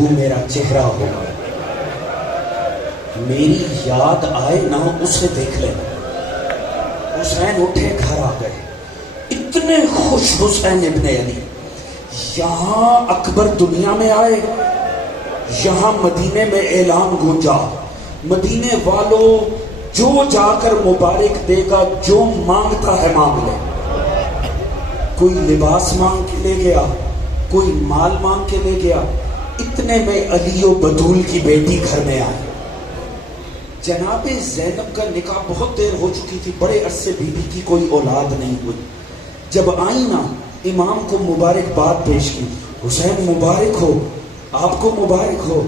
بدبو میرا چہرہ ہوگا، میری یاد آئے نہ اسے دیکھ لیں۔ حسین اٹھے گھر آ گئے، اتنے خوش حسین ابن علی۔ یہاں اکبر دنیا میں آئے، یہاں مدینے میں اعلان گونجا، مدینے والوں جو جا کر مبارک دے گا جو مانگتا ہے مانگ لے۔ کوئی لباس مانگ کے لے گیا، کوئی مال مانگ کے لے گیا۔ اتنے میں علی و بطول کی بیٹی گھر میں آئی۔ جناب زینب کا نکاح بہت دیر ہو چکی تھی، بڑے عرصے بی بی کی کوئی اولاد نہیں ہوئی۔ جب آئی نا، امام کو مبارکباد پیش کی، حسین مبارک ہو، آپ کو مبارک ہو۔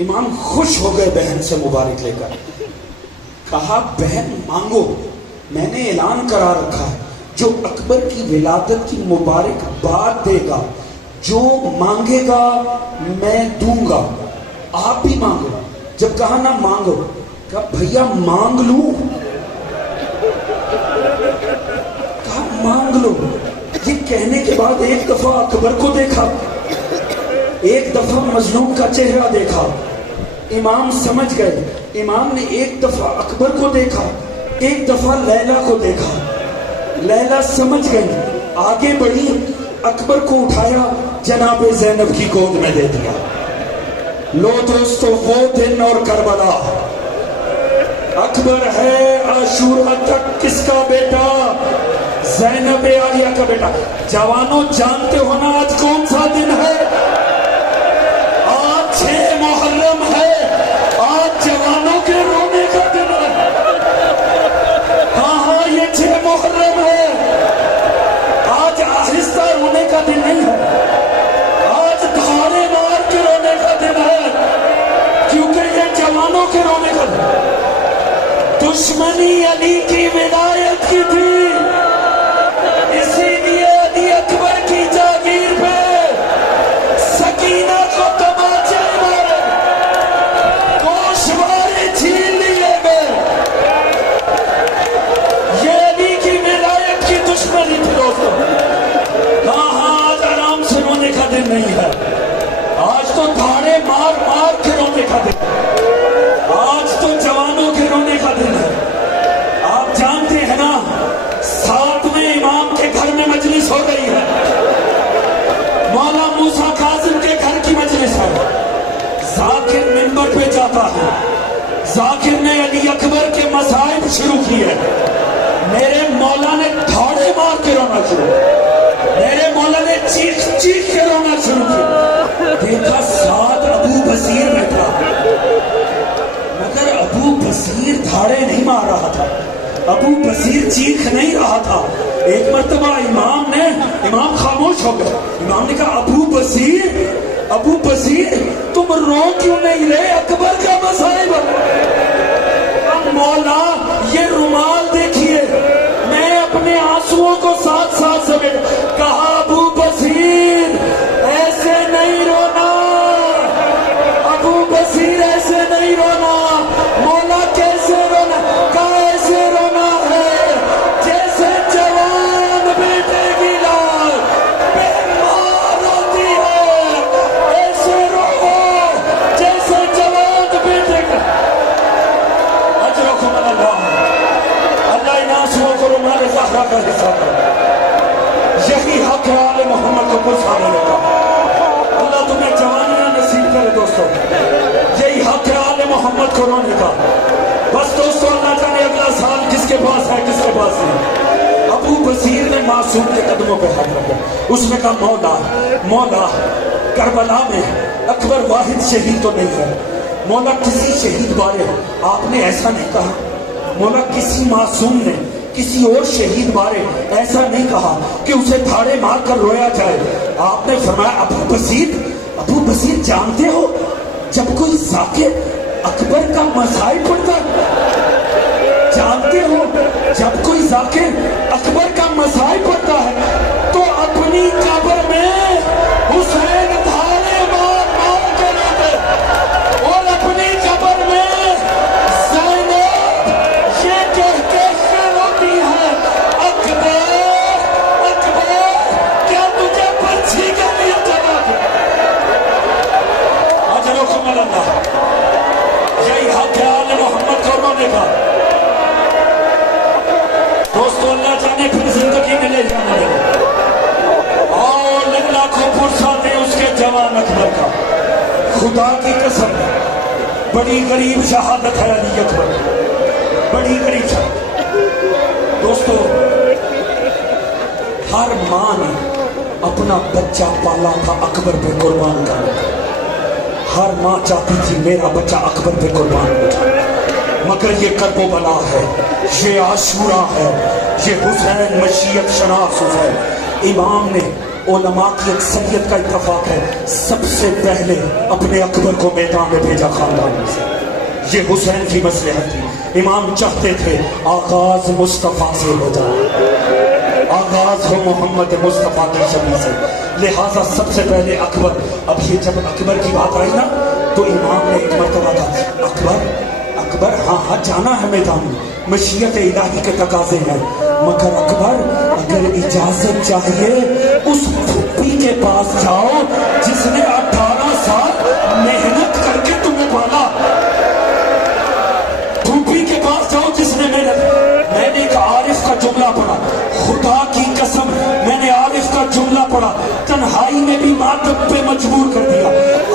امام خوش ہو گئے بہن سے مبارک لے کر۔ کہا بہن مانگو، میں نے اعلان کرا رکھا ہے، جو اکبر کی ولادت کی مبارکباد دے گا، جو مانگے گا میں دوں گا، آپ بھی مانگو۔ جب کہا نہ مانگو، کہا بھیا مانگ لوں؟ کہا مانگ لو۔ یہ کہنے کے بعد ایک دفعہ اکبر کو دیکھا، ایک دفعہ مظلوم کا چہرہ دیکھا۔ امام سمجھ گئے۔ امام نے ایک دفعہ اکبر کو دیکھا، ایک دفعہ لیلا کو دیکھا۔ لیلا سمجھ گئی، آگے بڑھی، اکبر کو اٹھایا، جناب زینب کی گود میں دے دیا۔ لو دوستو، وہ دن اور کربلا، اکبر ہے عاشورہ تک کس کا بیٹا؟ زینب عالیہ کا بیٹا۔ جوانوں جانتے ہو نا آج کون سا دن ہے؟ آج 6 محرم ہے، آج جوانوں کے رونے کا دن ہے۔ ہاں یہ 6 محرم ہے، آج آہستہ رونے کا دن نہیں ہے، آج دھاڑے مار کے رونے کا دن ہے، کیونکہ یہ جوانوں کے رونے کا دن ہے۔ دشمنی علی کی ولایت کی تھی، اسی لیے علی اکبر کی جاگیر پہ سکینہ کو تماچے مارے، گوشوارے چھین لیے گئے۔ یہ علی کی ولایت کی دشمنی تھی دوستو۔ ہاں آج آرام سے رونے کا دن نہیں ہے، آج تو دھاڑے مار مار کے رونے کا دن ہے، آج تو جوانوں کے رونے کا دن ہے۔ آپ جانتے ہیں نا، 7ویں امام کے گھر میں مجلس ہو رہی ہے، مولا موسیٰ کاظم کے گھر کی مجلس ہے۔ ذاکر منبر پہ جاتا ہے، ذاکر نے علی اکبر کے مصائب شروع کیے، میرے مولا نے دھاڑے مار کے رونا شروع، میرے مولا نے چیخ چیخ کے رونا شروع کیا۔ دیکھا ساتھ ابو بصیر بیٹھا، مگر ابو بصیر دھاڑے نہیں مار رہا تھا، ابو بصیر چیخ نہیں رہا تھا۔ ایک مرتبہ امام خاموش ہو گئے۔ امام نے کہا ابو بصیر تم رو کیوں نہیں رہے؟ اکبر کا مصائب۔ مولا یہ رومال دیکھیے، میں اپنے آنسوؤں کو ساتھ ساتھ سمیٹ۔ کہا ابو بصیر ایسے نہیں رونا، ابو بصیر ایسے نہیں رونا۔ مولا کیسے رونا؟ کہا ایسے رونا ہے جیسے جوان بیٹے کی لال بے ماں روتی ہے، ایسے رو جیسے جوان بیٹے کا۔ اجرکم اللہ، اللہ ان آنسوؤں کو رومال زہرا کا حصہ کرے۔ یہی حق ہے آل محمد کو پرسانے کا۔ اللہ تمہیں جوانیاں نصیب کرے دوستو، یہی حق ہے آل محمد کو رونے کا۔ بس دوستو، اللہ جانے اگلا سال کس کے پاس ہے کس کے پاس نہیں۔ ابو بصیر نے معصوم کے قدموں پہ ہاتھ رکھا، اس نے کہا مولا کربلا میں اکبر واحد شہید تو نہیں ہے، مولا کسی شہید بارے آپ نے ایسا نہیں کہا، مولا کسی معصوم نے کسی اور شہید بارے ایسا نہیں کہا کہ اسے دھاڑے مار کر رویا جائے۔ آپ نے فرمایا ابو بصیر جانتے ہو، جب کوئی ذاکر اکبر کا مصائب پڑھتا ہے، جانتے ہو جب کوئی ذاکر اکبر کا مصائب پڑھتا ہے تو اپنی قبر میں حسین دھاڑے مار مار کے روتے، اور اپنی قبر میں زینب یہ کہہ کے روتی ہے، اکبر کیا تجھے پرچھی کا لیے جگہ دے؟ ہونے کا. دوستو اللہ جانے پھر زندگی میں لے جانا ہے. اور لاکھوں فرصت ہے اس کے جوان اکبر کا. خدا کی قسم بڑی غریب شہادت ہے علی اکبر، بڑی غریب شہادت. دوستو ہر ماں نے اپنا بچہ پالا تھا اکبر پہ قربان کرنا. ہر ماں چاہتی تھی میرا بچہ اکبر پہ قربان ہو جائے. مگر یہ کرب و بلا ہے، یہ عاشورہ ہے، یہ حسین مشیت شناس حسین. امام نے علماء کی اکثریت کا اتفاق ہے سب سے پہلے اپنے اکبر کو میدان میں بھیجا خاندان میں سے. یہ حسین کی مصلحت تھی. امام چاہتے تھے آغاز مصطفیٰ سے ہو جائے، آغاز ہو محمد مصطفیٰ کی شبیہ سے. لہٰذا سب سے پہلے اکبر. اب یہ جب اکبر کی بات آئی نا تو امام نے ایک مرتبہ کہا اکبر ہاں جانا ہے میدان میں، مشیت الہی کے تقاضے ہیں، مگر اکبر اگر اجازت چاہیے اس پھپھی کے پاس جاؤ جس نے 18 سال محنت کر کے تمہیں پالا. پھپھی کے پاس جاؤ جس نے محنت. میں نے ایک عارف کا جملہ پڑھا، خدا کی قسم میں نے عارف کا جملہ پڑھا، تنہائی میں بھی ماتم پہ مجبور کر دیا.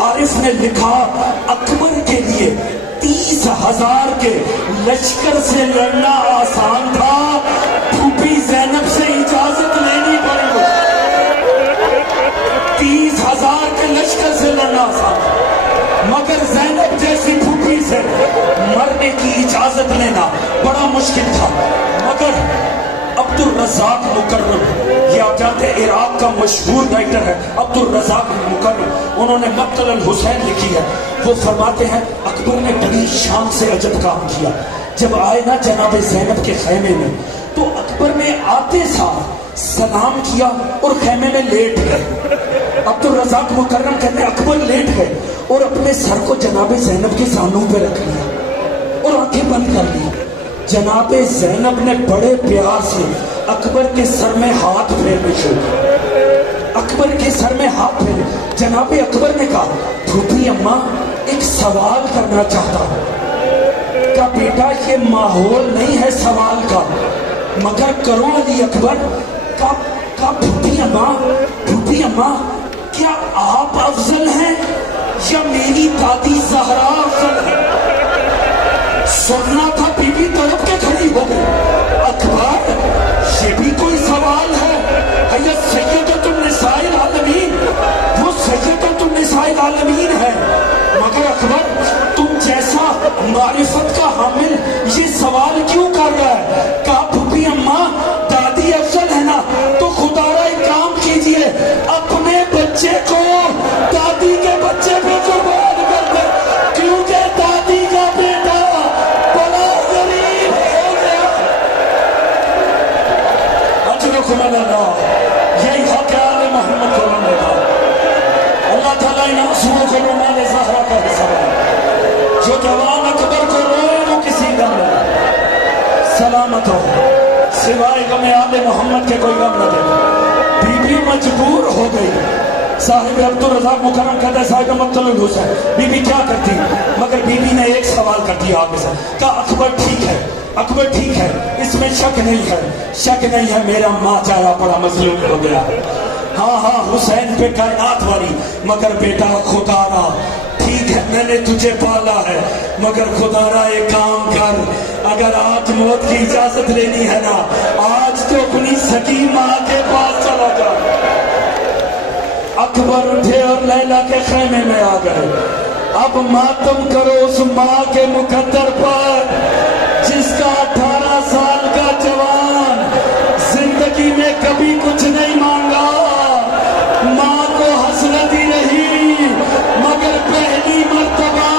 عارف نے لکھا اکبر کے لیے 30,000 کے لشکر سے لڑنا آسان تھا، پھوپھی زینب سے اجازت لینی پڑی. 30,000 کے لشکر سے لڑنا آسان تھا، مگر زینب جیسی پھوپھی سے مرنے کی اجازت لینا بڑا مشکل تھا. مگر عبد الرزاق مکرم، یہ آپ جانتے ہیں عراق کا مشہور رائٹر ہے عبد الرزاق مکرم، انہوں نے مقتل الحسین لکھی ہے. وہ فرماتے ہیں اکبر نے بڑی شان سے عجب کام کیا. جب آئے نا جناب زینب کے خیمے میں تو اکبر نے آتے ساتھ سلام کیا اور خیمے میں لیٹ گئے. عبد الرزاق مکرم کہتے ہیں اکبر لیٹ گئے اور اپنے سر کو جناب زینب کے زانوں پہ رکھ لیا اور آنکھیں بند کر لی. جناب زینب نے بڑے پیار سے اکبر کے سر میں ہاتھ پھیرنے شروع، اکبر کے سر میں ہاتھ پھیرے. جناب اکبر نے کہا پھوپھی اماں ایک سوال کرنا چاہتا ہوں. کہا بیٹا یہ ماحول نہیں ہے سوال کا، مگر کرو علی اکبر. کہا پھوپھی اماں کیا آپ افضل ہیں یا میری دادی زہرا افضل ہے؟ سننا تھا بی بی تڑپ کے کھڑی ہو گئی. اکبر یہ بھی کوئی سوال ہے؟ حیت سیدۃ النساء العالمین، وہ سیدۃ النساء العالمین ہے، مگر اکبر تم جیسا معرفت کا حامل یہ سوال کیوں کر رہا ہے؟ کہا پھوپھی اماں دادی افضل ہے نا تو خدا را ایک کام کیجئے اپنے بچے کو دادی کے بچے پہ قربان کر دے، کیونکہ دادی کا بیٹا بڑا غریب ہو گیا. اجرکم اللہ، یہی حق ہے آل محمد کو رہنے کا. اللہ تعالیٰ ان آنسوؤں کو رومال زہرا کا حصہ ہے. جو جوان اکبر کو روئے وہ کسی غم نہ سلامت ہو، سوائے غم آل محمد کے کوئی غم نہ دے. بی بی مجبور ہو گئی. صاحب عبد الرزاق مکرم کہتا ہے صاحب مقتل الحسین بی بی کیا کرتی، مگر بی بی نے ایک سوال کر دیا آگے سے. کہا اکبر ٹھیک ہے، اکبر ٹھیک ہے، اس میں شک نہیں ہے، شک نہیں ہے میرا ماں چایا پڑا مظلوم ہو گیا. ہاں حسین پہ کائنات والی، مگر بیٹا خدا را ٹھیک ہے میں نے تجھے پالا ہے، مگر خدا را ایک کام کر، اگر آج موت کی اجازت لینی ہے نا آج تو اپنی سکی ماں کے پاس چلا جا. اکبر اٹھے اور لیلا کے خیمے میں آ گئے. اب ماتم کرو اس ماں کے مقدر پر جس کا 18 سال کا جوان زندگی میں کبھی کچھ نہیں مانگا. ماں کو حسرت ہی نہیں، مگر پہلی مرتبہ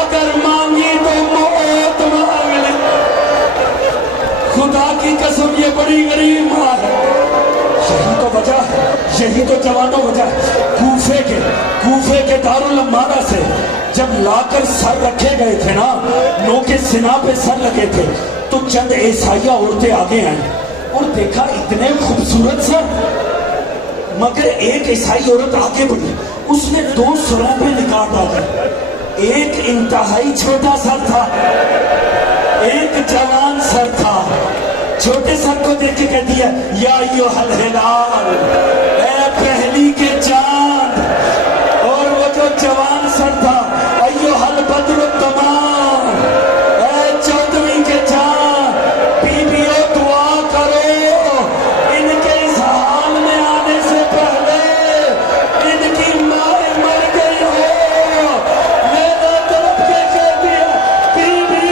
اگر مانگی تو موت مانگ لے. خدا کی قسم یہ بڑی غریب ماں ہے. یہی تو وجہ ہے، یہی تو جوانوں وجہ ہے. کوفے کے دارالعمارہ سے جب لا کر سر رکھے گئے تھے نا، نو کے سنا پہ سر لگے تھے تو چند عیسائیہ عورتیں آگے آئیں اور دیکھا اتنے خوبصورت سر، مگر ایک عیسائی عورت آگے بڑھی، اس نے 2 سروں پہ نکاح ڈالا. ایک انتہائی چھوٹا سر تھا، ایک جوان سر تھا. چھوٹے سر کو دیکھ کے کہہ دیا یا ایھا الہلال، اے پہلی کے چاند. اور وہ جو جوان سر تھا ایھا البدر التمام، اے 14ویں کے چاند. بیویوں دعا کرو ان کے اس حال میں آنے سے پہلے ان کی مائیں مر گئی ہو. میرا طرف کے کہہ دیا بیوی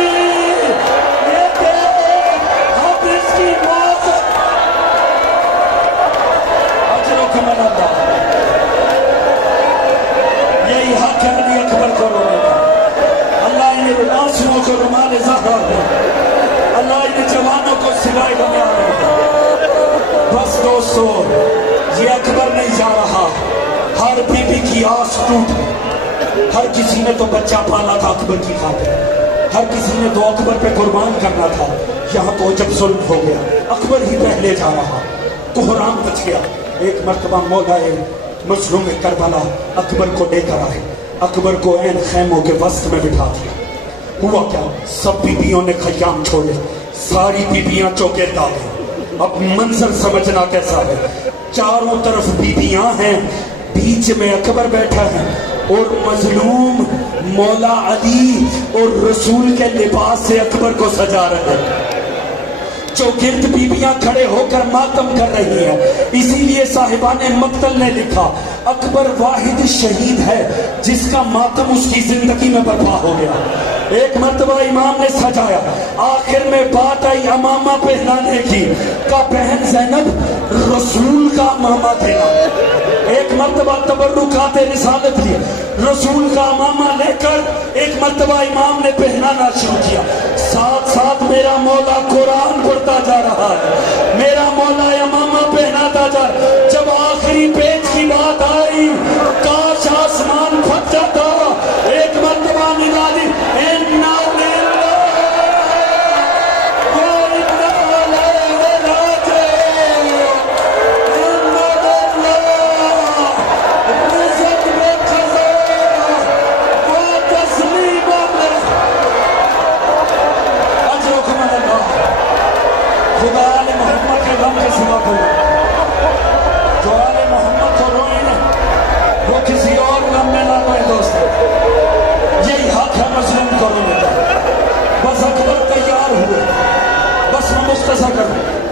یہ دیکھ اب اس کی موت. اجرکم اللہ. یہی حق ہے علی اکبر کو رونے کا. اللہ انہیں آنسوؤں کو رومال زہرا دے. اللہ انہیں جوانوں کو سوائے بنا دے. بس دوستو یہ اکبر نہیں جا رہا. ہر بی بی کی آس ٹوٹ گئی. ہر کسی نے تو بچہ پالا تھا اکبر کی خاطر، ہر کسی نے تو اکبر پہ قربان کرنا تھا. یہاں تو جب ظلم ہو گیا اکبر ہی پہلے جا رہا. کوہرام بچ گیا. ایک مرتبہ مولا مظلوم کربلا اکبر کو لے کر آئے. اکبر کو عین خیموں کے وسط میں بٹھا دیا. ہوا کیا؟ سب بیبیوں نے خیام چھوڑے، ساری بیبیاں چوکے ڈالے. اب منظر سمجھنا کیسا ہے. چاروں طرف بیبیاں ہیں، بیچ میں اکبر بیٹھا ہے اور مظلوم مولا علی اور رسول کے لباس سے اکبر کو سجا رہے ہیں. جو گرد بیبیاں کھڑے ہو کر ماتم کر رہی ہیں. اسی لیے صاحبان مقتل نے لکھا اکبر واحد شہید ہے جس کا ماتم اس کی زندگی میں برپا ہو گیا. ایک مرتبہ امام نے سجایا، آخر میں بات آئی امامہ پہنانے کی. کا بہن زینب رسول کا امامہ دینا. ایک مرتبہ تبرکات رسالت لی، رسول کا امامہ لے کر ایک مرتبہ امام نے پہنانا شروع کیا. ساتھ ساتھ میرا مولا قرآن پڑھتا جا رہا ہے، میرا مولا امامہ پہناتا جا رہا ہے. جب آخری پیج کی بات آئی کاش آسمان پھٹ جاتا. ایک مرتبہ ندا دی اِنَّا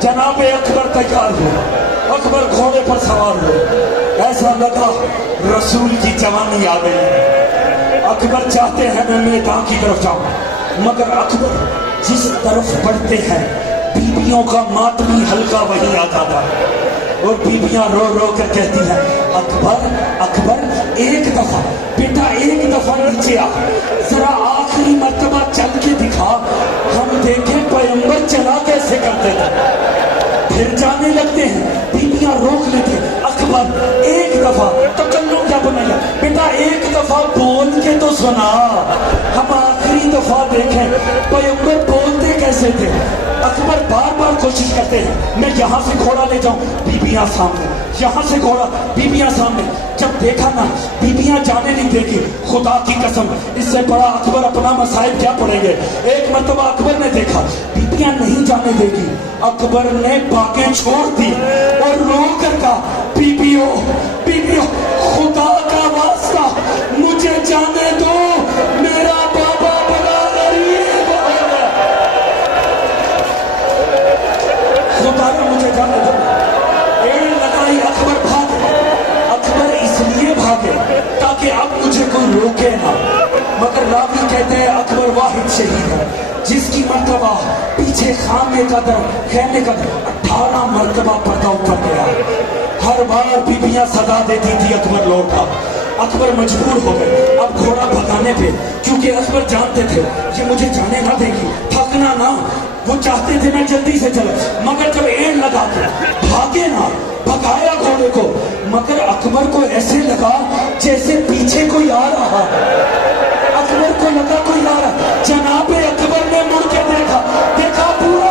جناب اکبر تیار ہوا. اکبر گھوڑے پر سوار ہوا. ایسا لگا رسول کی جوانی آ گئی ہے. اکبر چاہتے ہیں میں میدان کی طرف جاؤں، مگر اکبر جس طرف بڑھتے ہیں بیبیوں کا ماتمی حلقہ وہیں آ جاتا ہے اور بیبیاں رو رو کر کہتی ہیں اکبر اکبر ایک دفعہ بیٹا ایک دفعہ نیچے آ، ذرا آخری مرتبہ چل کے دکھا، ہم دیکھیں پیغمبر چلا کیسے کرتے تھے. پھر جانے لگتے ہیں، بیبیاں روک لیتے ہیں. اکبر ایک دفعہ تو کلو کیا بنایا بیٹا ایک دفعہ بول کے تو سنا، ہم آخری دفعہ دیکھیں پیغمبر بولتے کیسے تھے. اکبر بار بار کوشش کرتے ہیں میں یہاں سے گھوڑا لے جاؤں، بیبیاں سامنے، یہاں سے گھوڑا، بیبیاں سامنے. جب دیکھا نا بیبیاں جانے نہیں دے گی، خدا کی قسم اس سے بڑا اکبر اپنا مسائل کیا پڑیں گے. ایک مرتبہ اکبر نے دیکھا بیبیاں نہیں جانے دے گی. اکبر نے باغیں چھوڑ دی اور رو کر کہا بیبیوں بیبیوں خدا کا واسطہ مجھے جانے دو، میرا بابا بڑا غریب ہو گیا، خدا نے مجھے جانے دو. ایڑ لگائی اکبر بھاگے. اکبر اس لیے بھاگے تاکہ اب مجھے کوئی روکے نہ. مگر راوی کہتے ہیں اکبر واحد شہید ہے جس کی مرتبہ پیچھے خیمے کا در 18 مرتبہ پردہ اوپر گیا. ہر بار بیبیاں صدا دیتی تھی اکبر لوٹا. اکبر مجبور ہو گئے اب گھوڑا بھگانے پہ، کیونکہ اکبر جانتے تھے یہ مجھے جانے نہ دے گی، تھکنا نہ. وہ چاہتے تھے میں جلدی سے چلوں، مگر جب ایڑ لگا کے بھاگے نہ، بھگایا گھوڑے کو، مگر اکبر کو ایسے لگا جیسے پیچھے کوئی آ رہا. اکبر کو لگا کوئی آ رہا. جناب اکبر نے مڑ کے دیکھا پورا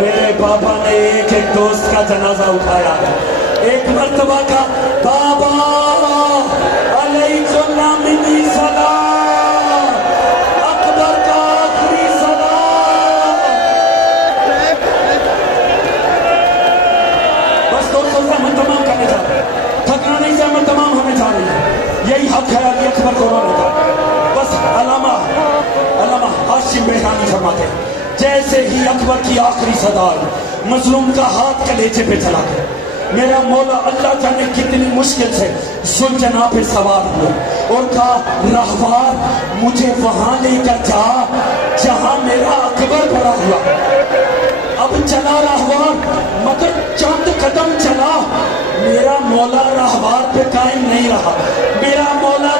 میرے بابا نے ایک ایک دوست کا جنازہ اٹھایا ہے. ایک مرتبہ کا بابا علیہ السلام منی سلام، اکبر کا آخری سلام. بس دوستوں سے ہم تمام کرنے جا رہے ہیں، تھکنا نہیں سے ہم تمام ہونے جا رہے ہیں. یہی حق ہے علی اکبر کو رونے کا. بس علامہ ہاشم بہرانی فرماتے ہیں جیسے ہی اکبر کی آخری صدا آئی مظلوم کا ہاتھ کلیجے پہ چلا گیا. میرا مولا اللہ جانے کتنی مشکل سے سلجنا پہ سوار ہوئے اور کہا راہوار مجھے وہاں لے کر جا جہاں میرا اکبر پڑا ہوا. اب چلا راہوار مگر چند قدم چلا، میرا مولا راہوار پہ قائم نہیں رہا. میرا مولا